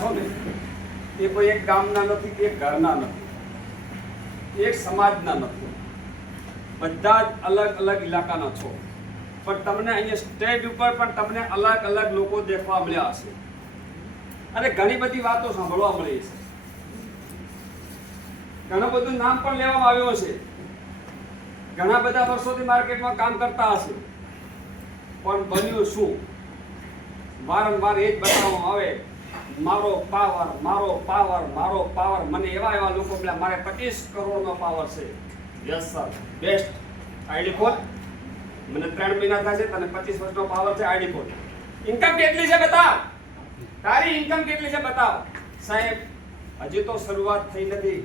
છો ને એ કોઈ એક ગામના નથી કે એક ઘરના નથી, એક સમાજના નથી, બધા જ અલગ અલગ ઇલાકાના છો. પણ તમને અહીંયા સ્ટેજ ઉપર પણ તમને અલગ અલગ લોકો દેખવા મળ્યા હશે અને ઘણી બધી વાતો સાંભળવા મળી છે. ઘણું બધું નામ પણ લેવામાં આવ્યું છે. ઘણા બધા વર્ષોથી માર્કેટમાં કામ કરતા હશે, પણ બન્યું શું? વારંવાર એ જ બતાવવામાં આવે, મારો પાવર, મારો પાવર, મારો પાવર. મને એવા લોકો મળ્યા, મારે 25 કરોડનો પાવર છે. Yes sir, best. આઈડી ખોલ. મને 3 મહિના થશે, તને 25 વર્ષનો પાવર છે. આઈડી ખોલ. ઇન્કમ કેટલી છે બતાવ. તારી ઇન્કમ કેટલી છે બતાવ. સાહેબ, હજી તો શરૂઆત થઈ નથી.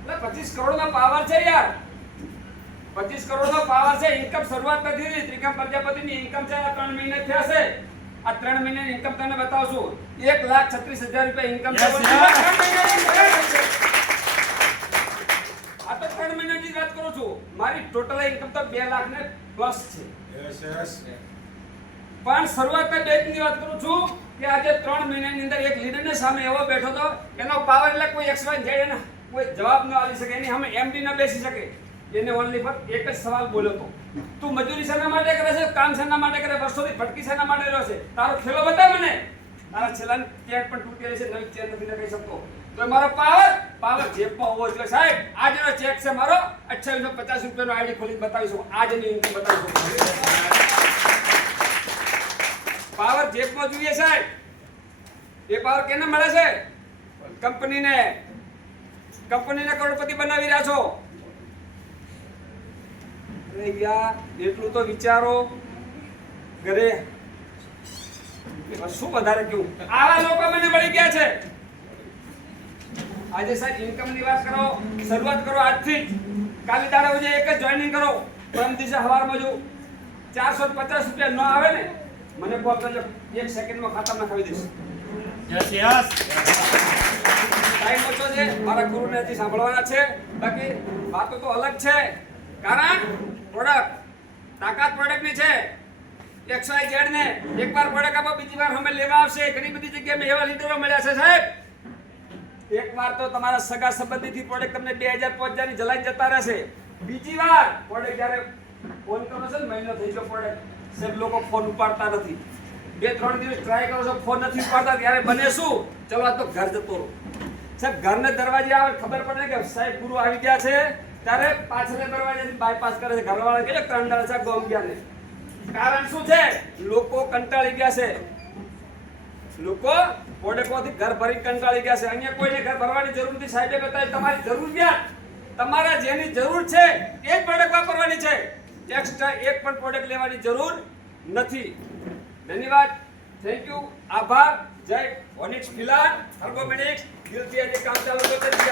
એટલે 25 કરોડનો પાવર છે યાર. 25 કરોડનો પાવર છે. ઇન્કમ શરૂઆત નથી થઈ. ત્રિકમ પ્રજાપતિની ઇન્કમ છે 3 મહિને થયા છે. આ 3 મહિનાની ઇન્કમ તને બતાવશું. 1,36,000 રૂપિયા ઇન્કમ છે. આ તો 3 મહિનાની વાત કરું છું. મારી ટોટલ ઇન્કમ તો 2 લાખ ને પ્લસ છે. પણ શરૂઆતમાં 2 ની વાત કરું છું કે આજે 3 મહિનાની અંદર એક લીડરની સામે એવો બેઠો તો, એનો પાવર એટલે કોઈ XY Z એને કોઈ જવાબ ન આપી શકે, એની સામે MD ન બેસી શકે. એને ઓનલી પર એક જ સવાલ બોલ્યો તો, તું મજૂરી શેના માટે કરે છે, કામ શેના માટે કરે, વર્ષોથી ભટકી શેના માટે રહ્યો છે, તારો ખેલો બતા મને. તારા છેલ્લાની ચેક પણ તૂટેલી છે, નવી ચેક નથી કહી શકતો. તો મારો પાવર જેબમાં હોવો જોઈએ. સાહેબ, આજનો ચેક છે મારો 2850 રૂપિયાનો. આઈડી ખોલી બતાવીશું. આજની ઇન્કમ બતાવીશું. પાવર જેબમાં જોઈએ સાહેબ. એ પાવર કેને મળે છે? કંપનીને કરોડપતિ બનાવી રહ્યા છો. અરે યાર, એટલું તો વિચારો. ઘરે શું વધારે કેવું? આવા લોકો મને મળી ગયા છે. આજે સાહેબ ઇન્કમની વાત કરો, શરૂઆત કરો આજથી જ. કાલે તારે વજે એક જ જોઈનિંગ કરો. પરમ દિવસે સવારમાં જો 450 રૂપિયા ન આવે ને, મને કોલ કરજો. 1 સેકન્ડમાં ખાતામાં નાખી દઈશ. યસ. ટાઈમ ઓછો છે, મારા ગુરુને હજી સાંભળવાના છે. બાકી વાતો તો અલગ છે. કારણ પ્રોડક્ટ, તાકાત પ્રોડક્ટની છે. XYZ ને એકવાર પ્રોડક્ટ આપો, બીજી વાર અમે લેવા આવશે. ઘણી બધી જગ્યાએ મેં એવા લીડરો મળ્યા છે સાહેબ. એકવાર તો તમારા સગા સંબંધીથી પ્રોડક્ટ તમને 2000-5000 ની જલાઈ જતા રહેશે. બીજી વાર પ્રોડક્ટ જ્યારે ફોન કરો છો ને, મહિનો થઈ ગયો પ્રોડક્ટ, સાહેબ લોકો ફોન ઉપાડતા નથી. 2-3 દિવસ ટ્રાય કરો છો, ફોન નથી ઉપાડતા, ત્યારે બને શું? ચલો આ તો ઘર જતો રહો. સાહેબ, ઘરને દરવાજે આવે, ખબર પડે કે સાહેબ ગુરુ આવી ગયા છે, ત્યારે પાછળના દરવાજેથી બાયપાસ કરે છે. ઘરવાળા કહે કંટાળે છે ગોમ ગયા ને. કારણ શું છે? લોકો કંટાળી ગયા છે. લોકો પ્રોડક્ટોથી ઘર ભરી કંટાળી ગયા છે. અહીંયા કોઈને ઘર ભરવાની જરૂર નથી. સાહેબે બતાવી તમારી જરૂરિયાત, તમારા જેની જરૂર છે એ જ પ્રોડક્ટ વાપરવાની છે. એક્સ્ટ્રા એક પણ પ્રોડક્ટ લેવાની જરૂર નથી. ધન્યવાદ, થેન્ક યુ, આભાર. જય ઓનિક્સ ફિલાર, થર્મોમેનિક્સ. દિલથી આજે કામ ચાલુ કરશે.